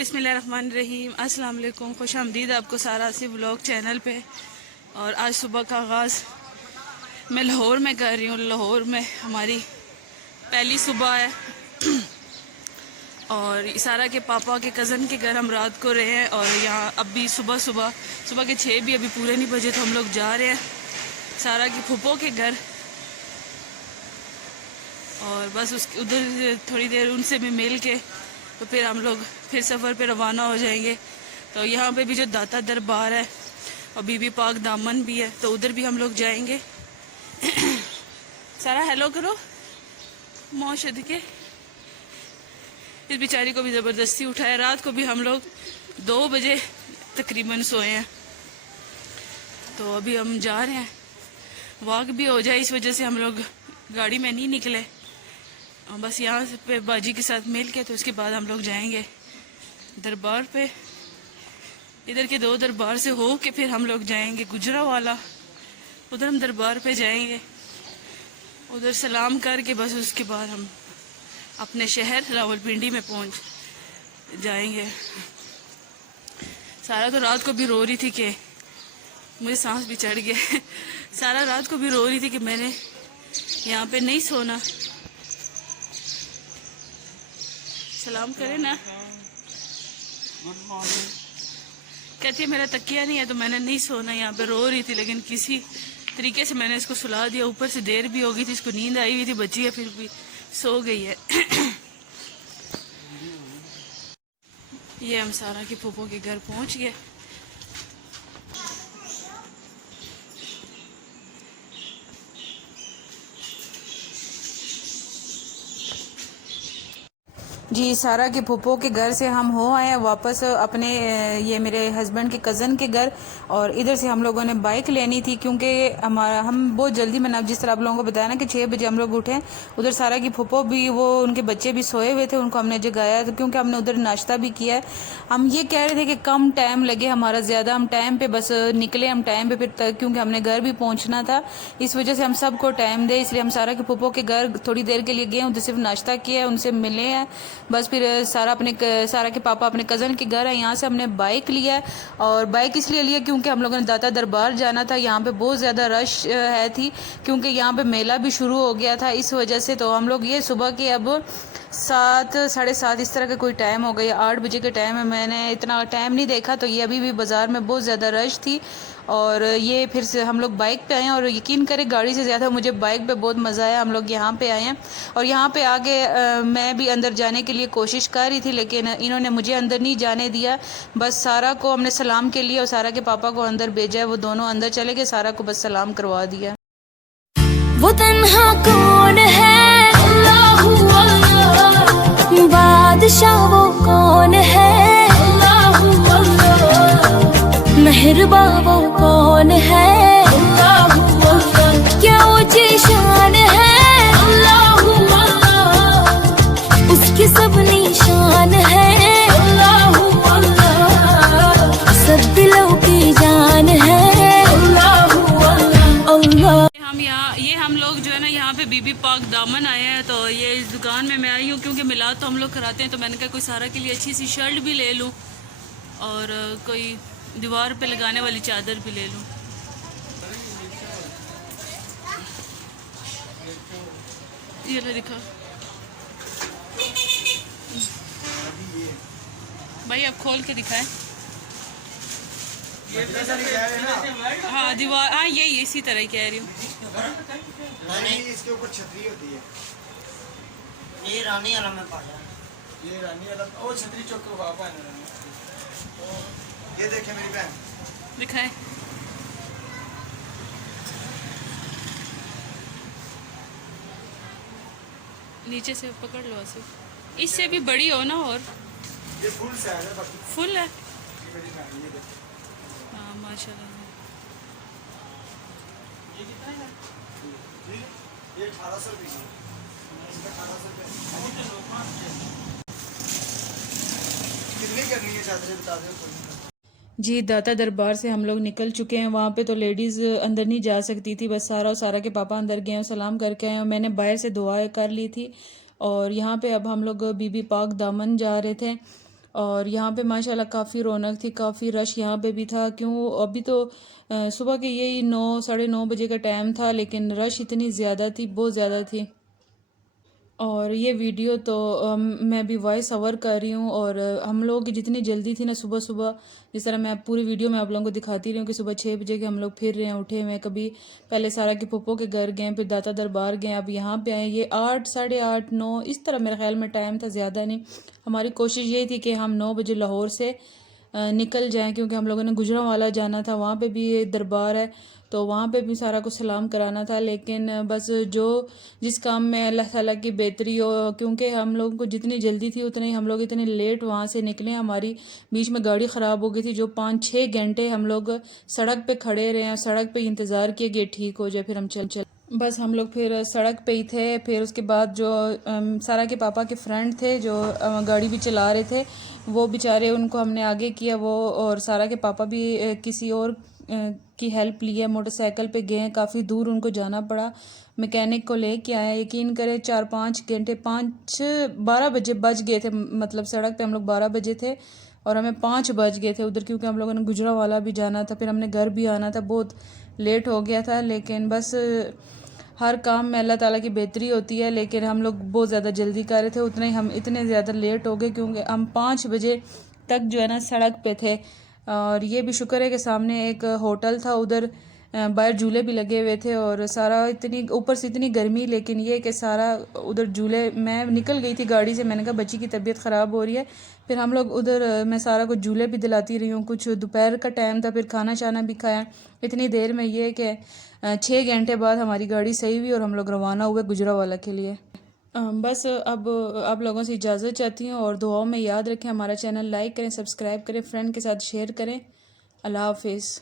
बिस्मिल्लाहिर्रहमानिर्रहीम। अस्सलाम वालेकुम, खुश आमदीद आपको सारा आसिफ व्लॉग चैनल पे। और आज सुबह का आगाज़ मैं लाहौर में कर रही हूँ। लाहौर में हमारी पहली सुबह है और सारा के पापा के कज़न के घर हम रात को रहे हैं। और यहाँ अब भी सुबह के 6 भी अभी पूरे नहीं बजे तो हम लोग जा रहे हैं सारा की फूफो के घर। और बस उधर थोड़ी देर उनसे भी मिल के तो फिर हम लोग फिर सफ़र पे रवाना हो जाएंगे। तो यहाँ पे भी जो दाता दरबार है और बीबी पाक दामन भी है तो उधर भी हम लोग जाएंगे। सारा हेलो करो मौशद के। इस बेचारी को भी ज़बरदस्ती उठाया। रात को भी हम लोग 2 बजे तकरीबन सोए हैं। तो अभी हम जा रहे हैं, वॉक भी हो जाए इस वजह से हम लोग गाड़ी में नहीं निकले। बस यहाँ पे बाजी के साथ मिल के तो उसके बाद हम लोग जाएंगे दरबार पे। इधर के 2 दरबार से हो के फिर हम लोग जाएंगे गुजरावाला, उधर हम दरबार पे जाएंगे, उधर सलाम करके बस उसके बाद हम अपने शहर रावलपिंडी में पहुँच जाएंगे। सारा तो रात को भी रो रही थी कि मुझे सांस भी चढ़ गया। सारा रात को भी रो रही थी कि मैंने यहाँ पे नहीं सोना। सलाम करे ना, कहती है मेरा तकिया नहीं है तो मैंने नहीं सोना। यहाँ पे रो रही थी लेकिन किसी तरीके से मैंने इसको सुला दिया। ऊपर से देर भी हो गई थी, इसको नींद आई हुई थी, बच्ची है फिर भी सो गई है। ये हम सारा की फूफो के घर पहुँच गए। जी सारा के फूफो के घर से हम हो आए हैं वापस अपने ये मेरे हस्बैंड के कज़न के घर। और इधर से हम लोगों ने बाइक लेनी थी क्योंकि हम बहुत जल्दी, मैंने अब जिस तरह आप लोगों को बताया ना कि 6 बजे हम लोग उठे। उधर सारा की फूफो भी, वो उनके बच्चे भी सोए हुए थे, उनको हमने जगाया तो क्योंकि हमने उधर नाश्ता भी किया है। हम ये कह रहे थे कि कम टाइम लगे हमारा, ज़्यादा हम टाइम पर बस निकले, हम टाइम पर फिर क्योंकि हमने घर भी पहुँचना था, इस वजह से हम सबको टाइम दे, इसलिए हम सारा के फूफो के घर थोड़ी देर के लिए गए। उधर सिर्फ नाश्ता किया, उनसे मिले हैं बस। फिर सारा के पापा अपने कज़न के घर है, यहाँ से हमने बाइक लिया है। और बाइक इसलिए लिया क्योंकि हम लोगों ने दाता दरबार जाना था। यहाँ पे बहुत ज़्यादा रश है थी क्योंकि यहाँ पे मेला भी शुरू हो गया था, इस वजह से। तो हम लोग ये सुबह के अब 7 साढ़े 7 इस तरह का कोई टाइम हो गया, 8 बजे के टाइम है। मैंने इतना टाइम नहीं देखा तो ये अभी भी बाज़ार में बहुत ज़्यादा रश थी। और ये फिर से हम लोग बाइक पे आए हैं और यकीन करें गाड़ी से ज़्यादा मुझे बाइक पे बहुत मज़ा आया। हम लोग यहाँ पे आए हैं और यहाँ पे आगे मैं भी अंदर जाने के लिए कोशिश कर रही थी लेकिन इन्होंने मुझे अंदर नहीं जाने दिया। बस सारा को हमने सलाम के लिए और सारा के पापा को अंदर भेजा है, वो दोनों अंदर चले गए, सारा को बस सलाम करवा दिया। वो तन्हा कौन है, अल्लाहु अल्लाह, बादशाह वो कौन है, अल्लाहु अल्लाह, मेहरबा वो कौन है, अल्लाहु अल्लाह, क्या ऊंची शान है, अल्लाहु अल्लाह, उसकी सब निशान है, अल्लाहु अल्लाह, सब दिलों की जान है, अल्लाहु अल्लाह अल्लाह। हम लोग जो है ना यहाँ पे बीबी पाक दामन आए हैं। तो ये इस दुकान में मैं आई हूँ क्योंकि मिलाद तो हम लोग कराते हैं, तो मैंने कहा कोई सारा के लिए अच्छी सी शर्ट भी ले लूँ और कोई दीवार पे लगाने वाली चादर भी ले लूँ। ये ले दिखा भाई, आप खोल के दिखाएं। हाँ दीवार, हाँ यही इसी तरह ही कह रही हूँ। नहीं, इसके ऊपर छतरी होती है। ये रानी वाला में पाया, ये रानी वाला और छतरी चौक के पापा है ना। ये देखे मेरी बहन, दिखाएं। नीचे से पकड़ लो ऐसे, इससे भी बड़ी हो ना। और ये फुल साइज है, बाकी फुल है। मेरी बहन ये देखो। हाँ माशाल्लाह। ये कितना है? ये 1800 रुपये की। इसका 1800 रुपये। कितनी करनी है चादरें बता दो। जी दाता दरबार से हम लोग निकल चुके हैं। वहाँ पे तो लेडीज़ अंदर नहीं जा सकती थी, बस सारा और सारा के पापा अंदर गए और सलाम करके आए और मैंने बाहर से दुआ कर ली थी। और यहाँ पे अब हम लोग बीबी पाक दामन जा रहे थे और यहाँ पे माशाल्लाह काफ़ी रौनक थी, काफ़ी रश यहाँ पे भी था। क्यों अभी तो सुबह के यही 9 साढ़े 9 बजे का टाइम था, लेकिन रश इतनी ज़्यादा थी, बहुत ज़्यादा थी। और ये वीडियो तो मैं भी वॉइस ओवर कर रही हूँ। और हम लोगों की जितनी जल्दी थी ना सुबह सुबह, जिस तरह मैं पूरी वीडियो में आप लोगों को दिखाती रही हूँ कि सुबह 6 बजे के हम लोग फिर रहे हैं, उठे हुए हैं। कभी पहले सारा के फूफो के घर गए, फिर दाता दरबार गए, अब यहाँ पे आए। ये 8 साढ़े 8 9 इस तरह मेरे ख्याल में टाइम था, ज़्यादा नहीं। हमारी कोशिश यही थी कि हम 9 बजे लाहौर से निकल जाएं, क्योंकि हम लोगों ने गुजरांवाला जाना था, वहाँ पे भी ये दरबार है, तो वहाँ पे भी सारा कुछ सलाम कराना था। लेकिन बस जो जिस काम में अल्लाह ताला की बेहतरी हो, क्योंकि हम लोगों को जितनी जल्दी थी उतनी हम लोग इतने लेट वहाँ से निकले। हमारी बीच में गाड़ी ख़राब हो गई थी, जो 5-6 घंटे हम लोग सड़क पे खड़े रहे हैं, सड़क पे इंतज़ार किए कि ठीक हो जाए, फिर हम चल बस हम लोग फिर सड़क पे ही थे। फिर उसके बाद जो सारा के पापा के फ्रेंड थे जो गाड़ी भी चला रहे थे, वो बेचारे, उनको हमने आगे किया। वो और सारा के पापा भी किसी और की हेल्प ली है, मोटरसाइकिल पे गए हैं, काफ़ी दूर उनको जाना पड़ा, मैकेनिक को लेके आए। यकीन करें 4-5 घंटे, 5-12 बजे बज गए थे, मतलब सड़क पे हम लोग 12 बजे थे और हमें 5 बज गए थे उधर, क्योंकि हम लोगों ने गुजरांवाला भी जाना था, फिर हमने घर भी आना था, बहुत लेट हो गया था। लेकिन बस हर काम में अल्लाह ताला की बेहतरी होती है। लेकिन हम लोग बहुत ज़्यादा जल्दी कर रहे थे, उतने ही हम इतने ज़्यादा लेट हो गए, क्योंकि हम 5 बजे तक जो है ना सड़क पे थे। और ये भी शुक्र है कि सामने एक होटल था, उधर बाहर झूले भी लगे हुए थे, और सारा इतनी ऊपर से इतनी गर्मी, लेकिन ये कि सारा उधर झूले, मैं निकल गई थी गाड़ी से, मैंने कहा बच्ची की तबीयत ख़राब हो रही है। फिर हम लोग उधर मैं सारा कुछ झूले भी दिलाती रही हूँ, कुछ दोपहर का टाइम था, फिर खाना शाना भी खाया। इतनी देर में ये कि 6 घंटे बाद हमारी गाड़ी सही हुई और हम लोग रवाना हुए गुजरांवाला के लिए। बस अब आप लोगों से इजाज़त चाहती हूँ, और दुआओं में याद रखें, हमारा चैनल लाइक करें, सब्सक्राइब करें, फ्रेंड के साथ शेयर करें। अल्लाह हाफिज़।